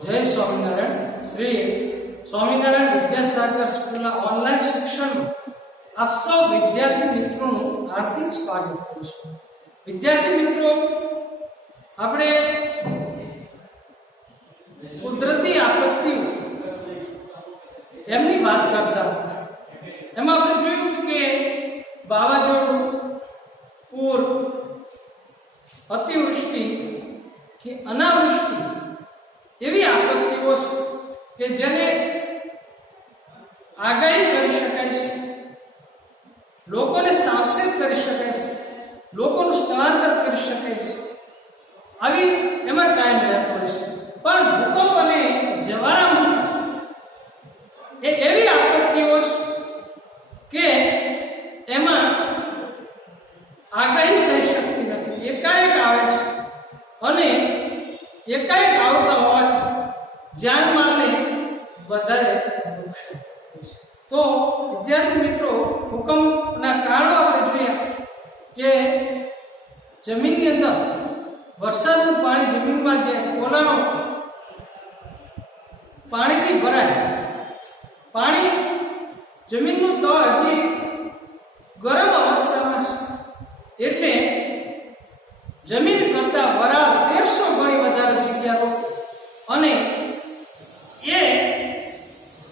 જય સ્વામિનારાયણ. શ્રી સ્વામિનારાયણ વિદ્યાસાગર સ્કૂલના ઓનલાઈન શિક્ષણમાં આપ સૌ વિદ્યાર્થી મિત્રોનું હાર્દિક સ્વાગત કરું છું. વિદ્યાર્થી મિત્રો, આપણે કુદરતી આપત્તિઓ એમની વાત કરતા હતા. એમાં આપણે જોયું કે વાવાઝોડું, પૂર, અતિવૃષ્ટિ કે અનાવૃષ્ટિ એવી આપત્તિઓ છે કે જેને આગાહી કરી શકાય છે, લોકોને સાવચેત કરી શકાય છે, લોકોનું સ્થળાંતર કરી શકાય છે. આવી એમાં ટાઈમ રહેતો હોય છે. પણ ભૂકંપ અને જ્વાળામુખી એ એવી આપત્તિઓ છે કે એમાં આગાહી થઈ શકતી નથી. એકાએક આવે છે અને એકાએક આવતા હોવાથી જાનમાલને વધારે નુકસાન થાય છે. તો વિદ્યાર્થી મિત્રો, ભૂકંપના કારણો આપણે જોયા કે જમીનની અંદર વરસાદનું પાણી જમીનમાં જે પોલાણો પાણીથી ભરાય, પાણી જમીનનું તળ હજી ગરમ અવસ્થામાં છે, એટલે જમીન કરતા વરાળ 1300 ગણી વધારે જગ્યા અને એ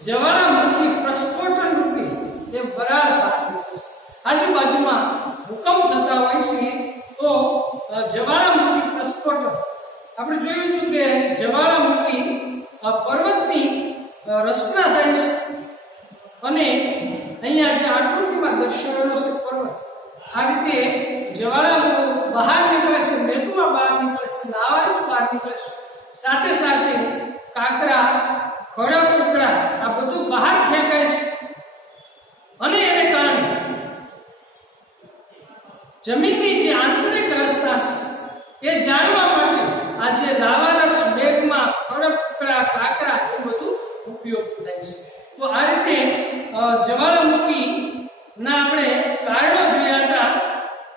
જ્વાળામુખી પ્રસ્ફોટન રૂપે એ વરાળ બહાર નીકળે છે. આજુબાજુમાં ભૂકંપ થતા હોય છે તો જ્વાળામુખી પ્રસ્ફોટન આપણે જોયું હતું કે જ્વાળામુખી પર્વતની રચના થાય છે અને અહીંયા જે આકૃતિમાં દર્શાવેલો છે પર્વત, આ રીતે જ્વાળામુખી બહાર નીકળે છે, મેઘમાં બહાર નીકળે છે, લાવારીસ બહાર નીકળે છે, સાથે સાથે કાંકરા, ખડક ટુકડા આ બધું બહાર ફેંકાય છે અને એને કારણે જમીનની જે આંતરિક રચના છે એ જાણવા માટે આ જે લાવારસ મેઘમાં ખડક ટુકડા, કાંકરા એ બધું ઉપયોગી થાય છે. તો આ રીતે જ્વાળામુખી ના આપણે કારણો જોયા હતા.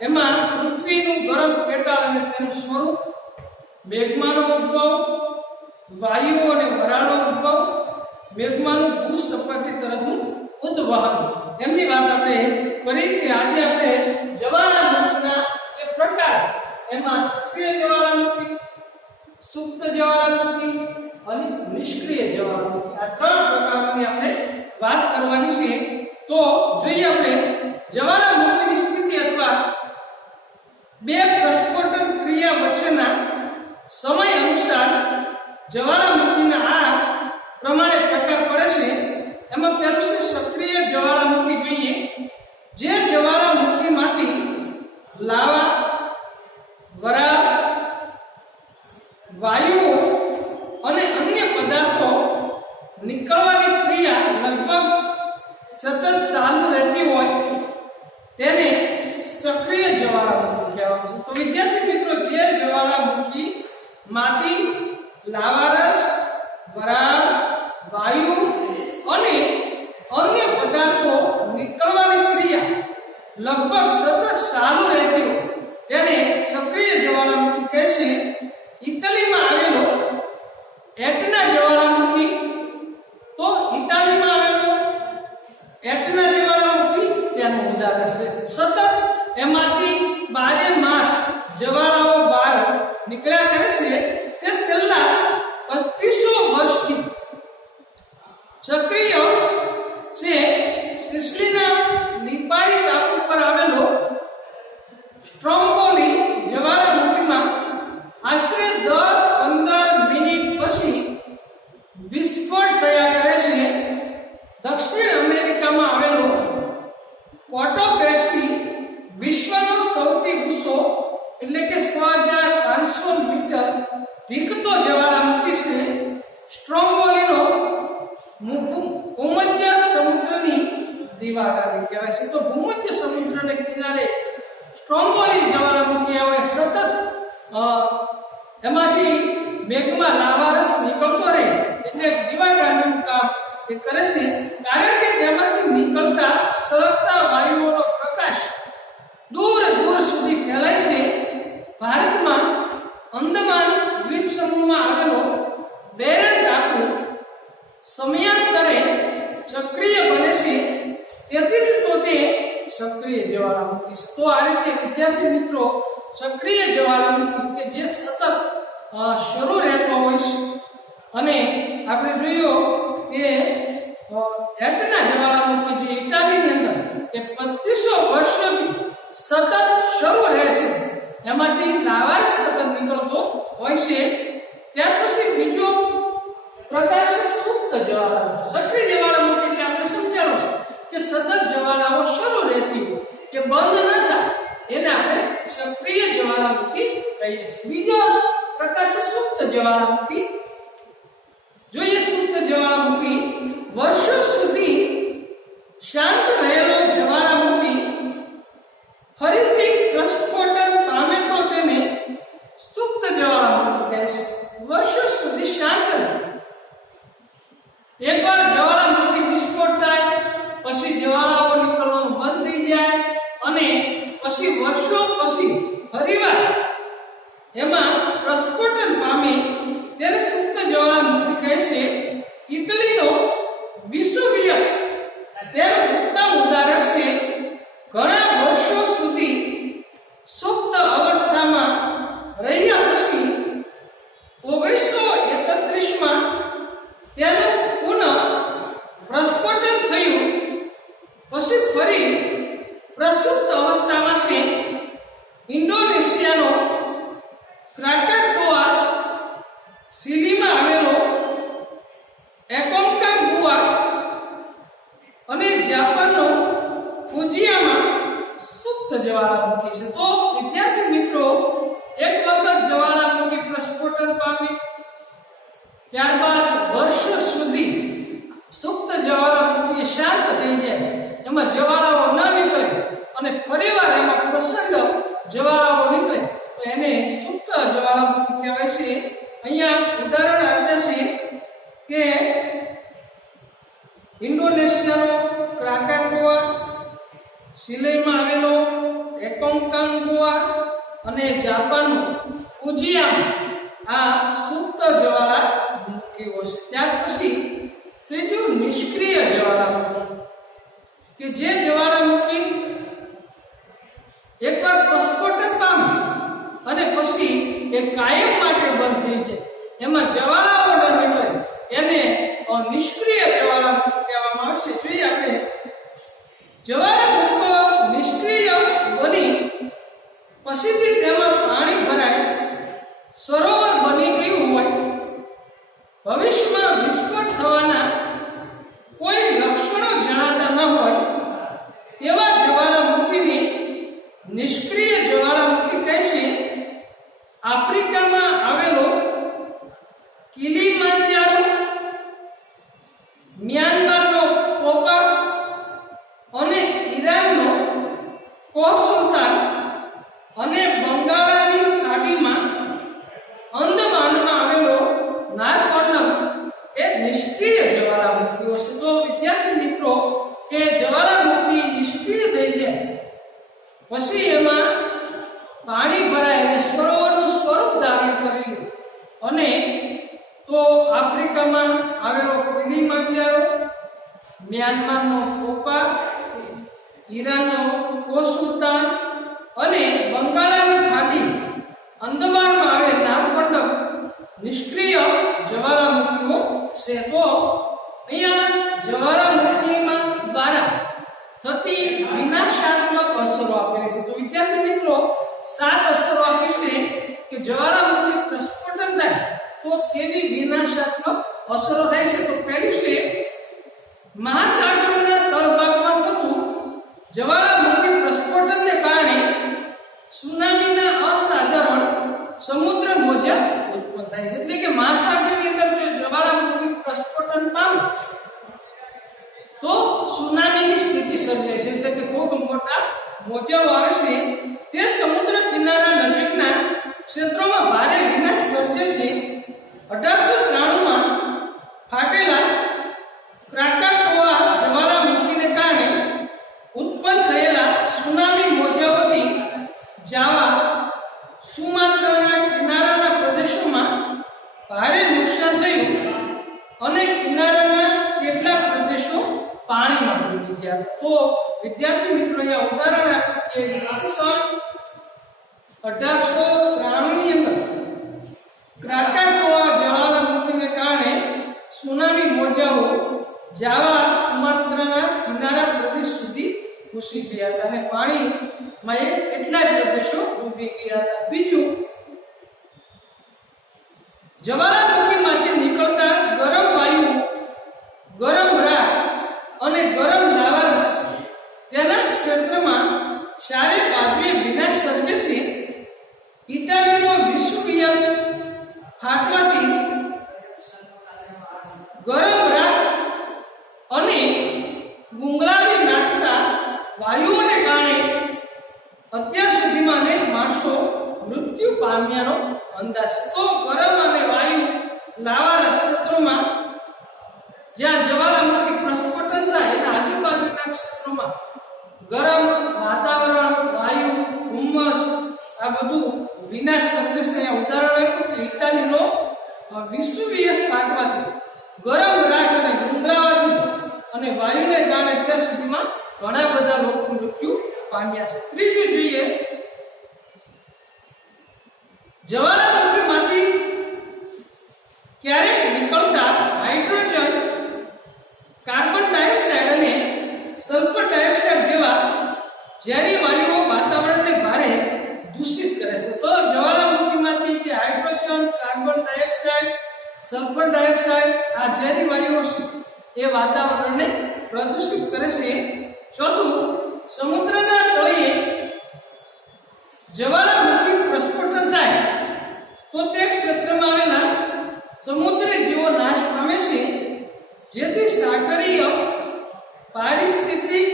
એમાં પૃથ્વીનું ગરમ પેટાળ અને તેનું સ્વરૂપ, મેઘમાનો ઉદ્ભવ, વાયુઓ અને વરાળનો ઉદ્ભવ, મેઘમાનું ભૂસપાટી તરફનું ઉદ્વહન, એમની વાત આપણે કરી કે આજે આપણે જ્વાળામુખીના જે પ્રકાર એમાં સક્રિય જ્વાળામુખી, સુપ્ત જ્વાળામુખી અને નિષ્ક્રિય જ્વાળામુખી આ ત્રણ પ્રકારની આપણે વાત કરવાની છે. તો જોઈએ આપણે જ્વાળામુખીની સ્થિતિ અથવા બે પ્રસ્ફોટન ક્રિયા વચ્ચેના સમય અનુસાર જ્વાળામુખીના આ પ્રમાણે પ્રકાર પડે છે. એમાં પહેલું છે સક્રિય જ્વાળામુખી. જોઈએ જે જ્વાળામુખીમાંથી લાવા, વરાળ, વાયુઓ અને અન્ય પદાર્થો નીકળવાની ક્રિયા લગભગ સતત ચાલુ રહેતી હોય તેને સક્રિય જ્વાળામુખી કહેવામાં આવે છે. તો વિદ્યાર્થી મિત્રો, જે જ્વાળામુખી માંથી લાવારસ, વરાળ, વાયુ અને અન્ય પદાર્થો નીકળવાની ક્રિયા લગભગ સતત ચાલુ રહેતી હોય તેને સક્રિય જ્વાળામુખી કહે છે. ઇટલીમાં આવેલો એટના જ્વાળામુખી, તો ઇટાલીમાં આવેલો એટના જ્વાળામુખી તેનું ઉદાહરણ છે. સતત એમાંથી 12 માસ જ્વાળાઓ બહાર નીકળ્યા કરે છે. તે છેલ્લા 2500 વર્ષથી સક્રિય છે. સિસિલીના લિપારી ટાપુ પર આવેલો સ્ટ્રોમ્બોલી જ્વાળામુખીમાં આશરે દર 15 મિનિટ પછી વિસ્ફોટ થયા કરે છે. દક્ષિણ અમેરિકામાં આવેલો કોટોપેક્સી વિશ્વનો સૌથી ઊંચો એટલે કે 6500 મીટર ધીકતો જ્વાળામુખી છે. સ્ટ્રોમ્બોલીનો ભૂમધ્ય સમુદ્રની દિવાલ કહેવાય છે. તો ભૂમધ્ય સમુદ્રને કિનારે સ્ટ્રોમ્બોલી જ્વાળામુખી આવે. સતત એમાંથી મેઘમાં લાવારસ નીકળતો રહે એટલે દિવાળાનું કામ એ કરે છે. કારણ કે તેમાંથી નીકળતા સળગતા વાયુઓનો પ્રકાશ દૂર દૂર સુધી ફેલાય છે. ભારતમાં અંદમાન દ્વીપ સમૂહમાં આવેલો બેરન સક્રિય જ્વાળામુખી છે. તો આ રીતે વિદ્યાર્થી મિત્રો સક્રિય જ્વાળામુખી કે જે સતત શરૂ રહેતો હોય છે, અને આપણે જોયું કે એટના જ્વાળામુખી જે ઇટાલીની અંદર એ 2500 વર્ષોથી સતત શરૂ રહે છે, એમાંથી લાવા સતત નીકળતો હોય છે. ત્યાર પછી બીજો પ્રકાર છે સુપ્ત જ્વાળામુખી. સક્રિય જ્વાળામુખી એટલે આપણે સમજાવ્યું છે કે સતત જ્વાળાઓ શરૂ રહેતી હોય, એ બંધ ન થાય, એને આપણે સક્રિય જ્વાળામુખી કહીએ છીએ. બીજો પ્રકાર છે સુપ્ત જ્વાળામુખી. જોઈએ સુપ્ત જ્વાળામુખી વર્ષો સુધી શાંત રહેલો જ્વાળામુખી ફરીથી પ્રસ્ફોટન પામે તો તેને સુપ્ત જ્વાળામુખી કહે છે. વર્ષો સુધી શાંત રહે. એકવાર જ્વાળામુખી વિસ્ફોટ થાય પછી જ્વાળાઓ નીકળવાનું બંધ થઈ જાય, અને પછી વર્ષો પછી ફરીવાર એમાં પ્રસ્ફોટન પામે તેને સુપ્ત જ્વાળામુખી કહે છે. ઇટલીનો વિસુવિયસ તેનું ઉત્તમ ઉદાહરણ છે. ઘણા વર્ષો સુધી સુપ્ત અવસ્થામાં રહ્યા પછી 1931માં તેનું પુનઃ પ્રસ્ફોટન થયું. પછી ફરી પ્રસુપ્ત અવસ્થામાં છે. ઇન્ડોનેશિયાનો ક્રાકાટોઆ, ચીલીમાં આવેલો એકોન્કાગુઆ અને જાપાનનો ફુજીયામા સુપ્ત જ્વાળામુખી છે. તો વિદ્યાર્થી મિત્રો, એક વખત જ્વાળામુખી પ્રસ્ફોટન પામે, ત્યારબાદ વર્ષો સુધી સુપ્ત જ્વાળામુખી શાંત થઈ જાય, એમાં જ્વાળાઓ ન નીકળે, અને ફરીવાર એમાં પ્રચંડ જ્વાળાઓ નીકળે, તો એને સુપ્ત જ્વાળામુખી કહેવાય છે. અહીંયા ઉદાહરણ આપ્યા છે કે ઇન્ડોનેશિયાનો ક્રાકાટોઆ, ચીલીમાં આવેલો એકોન્કાગુઆ અને જાપાનનો ફુજીયામા આ સુપ્ત જ્વાળામુખીઓ છે. ત્યાર પછી ત્રીજું નિષ્ક્રિય જ્વાળામુખી, કે જે જ્વાળામુખી એકવાર પ્રસ્ફોટન પામે અને પછી એ કાયમ માટે બંધ થઈ જાય, એમાં જ્વાળાઓ ન નીકળે, એને નિષ્ક્રિય જ્વાળામુખી કહેવામાં આવે છે. જોઈએ આપણે જ્વાળામુખ નિષ્ક્રિય બની પછીથી તેમાં પાણી ભરાય સરોવર બની ગયું હોય, ભવિષ્યમાં વિસ્ફોટ થવાના કોઈ લક્ષણો જણાતા ન હોય તેવા જ્વાળામુખીને નિષ્ક્રિય જ્વાળામુખી કહે છે. આફ્રિકામાં આવેલો કિલીમાંજારો, મ્યાનમારનો પોપર અને ઈરાનનો કોહસુલ્તાન અને બંગાળની ખાડીમાં અંદમાનમાં આવેલો નારકોંડમ એ નિષ્ક્રિય જ્વાળામુખીઓ છે. તો વિદ્યાર્થી મિત્રો, કે જ્વાળામુખી નિષ્ક્રિય થઈ જાય પછી એમાં પાણી ભરાય અને સરોવરનું સ્વરૂપ ધારણ કરી, અને તો આફ્રિકામાં આવેલો કિલીમાંજારો, મ્યાનમારનો પોપર, ઈરાનનો કોહસુલ્તાન અને બંગાળની ખાડી, અંદમાનમાં આવેલ નારકોંડમ નિષ્ક્રિય જ્વાળામુખીઓ છે. તો અહીંયા જ્વાળામુખીમાં દ્વારા થતી વિનાશાત્મક અસરો આપેલી છે. તો વિદ્યાર્થી મિત્રો, 7 અસરો આપી છે કે જ્વાળામુખી પ્રસ્ફોટન થાય તો કેવી વિનાશાત્મક અસરો થાય છે. તો પહેલું છે મહાસાગરના તળભાગમાં થતું જ્વાળામુખી પ્રસ્ફોટનને કારણે સુનામીના અસાધારણ સમુદ્ર મોજા ઉત્પન્ન થાય છે. એટલે કે મહાસાગરની અંદર જો જ્વાળામુખી પ્રસ્ફોટન પામે તો સુનામીની સ્થિતિ સર્જાય છે. એટલે કે ખૂબ મોટા મોજાઓ આવે છે. તે સમુદ્ર કિનારા નજીકના ક્ષેત્રોમાં ભારે વિનાશ સર્જે છે. 1893માં ફાટેલા ક્રાકાટોઆ જ્વાળામુખીને કારણે ઉત્પન્ન થયેલા સુનામી મોજાઓથી જાવા, સુમાત્રાના કિનારાના પ્રદેશોમાં ભારે નુકસાન થયું અને કિનારાના કેટલાક પ્રદેશો પાણીમાં ડૂબી ગયા. હતા. તો વિદ્યાર્થી મિત્રો અહીંયા ઉદાહરણ આપ્યું કે ઈસવીસન 1893 ની અંદર ક્રાકાટોઆ જ્વાળામુખીને કારણે સુનામી મોજાઓ જાવા સુમાત્રાના કિનારા પ્રદેશ સુધી ઘૂસી ગયા હતા અને પાણીમાં કેટલાય પ્રદેશો ડૂબી ગયા હતા. બીજું, જ્વાળામુખીમાંથી નીકળતા ગરમ વાયુ, ગરમ રાખ અને ગરમ લાવારસ તેના ક્ષેત્રમાં ચારે બાજુએ વિનાશ સર્જે છે. ઇટાલીનો વિસુવિયસ ફાટવાથી ગરમ રાખ અને ગુંગળાવી નાખતા વાયુઓને કારણે અત્યાર સુધીમાં અનેક માણસો મૃત્યુ પામ્યાનો અંદાજ છે. તો ગરમ અને વાયુ લાવાના ક્ષેત્રોમાં જ્યાં જ્વાળામુખી પ્રસ્ફોટન થાય એના આજુબાજુના ક્ષેત્રોમાં ગરમ વાતાવરણ, વાયુ, ધુમ્મસ આ બધું વિનાશ સર્જે છે. ઉદાહરણ આપ્યું કે ઇટાલીનો વિસુવિયસ ફાટવાથી, ગરમ રાખ અને ગુંગળાવાથી અને વાયુને કારણે અત્યાર સુધીમાં ઘણા બધા લોકો મૃત્યુ પામ્યા છે. ત્રીજું જોઈએ, જ્વાળામુખીમાંથી ક્યારેક નીકળતા હાઇડ્રોજન, કાર્બન ડાયોક્સાઇડ અને સલ્ફર ડાયોક્સાઇડ જેવા ઝેરી વાયુઓ વાતાવરણને ભારે દૂષિત કરે છે. તો જ્વાળામુખીમાંથી જે hydrogen, carbon dioxide, sulphur dioxide આ ઝેરી વાયુઓ એ વાતાવરણને પ્રદૂષિત કરે છે. ચોથું, સમુદ્રના તળિયે જ્વાળામુખી પ્રસ્ફોટન થાય તો તે ક્ષેત્રમાં આવેલા સમુદ્રી જીવો નાશ પામે છે, જેથી સાગરીય પારિસ્થિતિક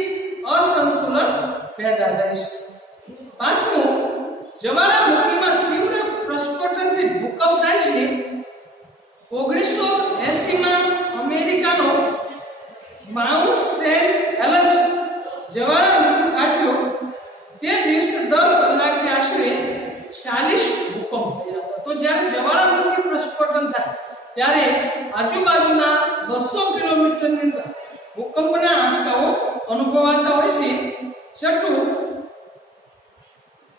અસંતુલન પેદા થાય છે. પાંચમું, જ્વાળામુખીમાં તીવ્ર પ્રસ્ફોટનથી ભૂકંપ થાય છે. 1980માં અમેરિકાનો માઉન્ટ સેન્ટ હેલન્સ જ્વાળામુખી ફાટ્યો તે દિવસે દર કલાકે આશરે 40 ભૂકંપ થયા હતા. તો જ્યારે જ્વાળામુખી પ્રસ્ફોટન થાય ત્યારે આજુબાજુના 200 કિલોમીટરની અંદર ભૂકંપના આંચકાઓ અનુભવાતા હોય છે. છઠ્ઠું,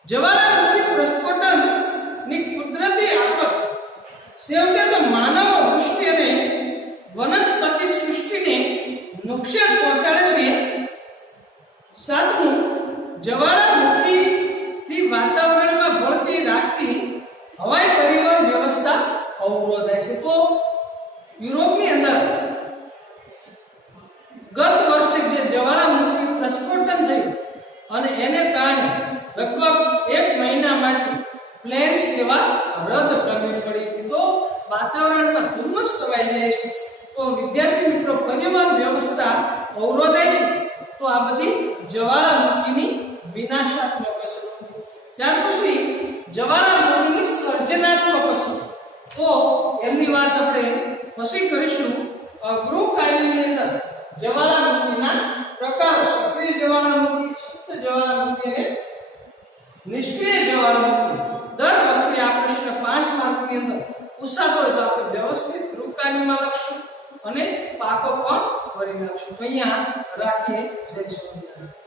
જ્વાળામુખી પ્રસ્ફોટનની કુદરતી આફત છેવટે તો માનવ વૃષ્ટિ અને વનસ્પતિ સૃષ્ટિને નુકસાન પહોંચાડે છે. સાતમું, જ્વાળામુખીથી વાતાવરણમાં ભળતી રાખતી હવાઈ પરિવહન વ્યવસ્થા અવરોધાય છે. તો યુરોપની અંદર ગત વર્ષે જે જ્વાળામુખી પ્રસ્ફોટન થયું અને એને કારણે લગભગ 1 મહિના માટે પ્લેન સેવા રદ કરવી પડી હતી. તો વાતાવરણમાં ધુમ્મસ છવાઈ જાય છે. તો વિદ્યાર્થી મિત્રો, પરિવહન વ્યવસ્થા અવરોધાય છે. તો આ બધી જ્વાળામુખીની વિનાશાત્મક અસર. ત્યાર પછી જ્વાળામુખીની સર્જનાત્મક અસર. તો એમની વાત આપણે પછી કરીશું. ગૃહકાર્યની અંદર જ્વાળામુખીના પ્રકારો: સક્રિય જ્વાળામુખી, સુપ્ત જ્વાળામુખી અને નિષ્ક્રિય જ્વાળામુખી. દર વખતે આ પ્રશ્ન 5 માર્કની અંદર પૂછાતો હોય તો આપણે વ્યવસ્થિત ગૃહકાર્યમાં લખશું અને પાકો પણ કરી નાખશું. તો અહીંયા રાખીએ. જય સ્વામિનારાયણ.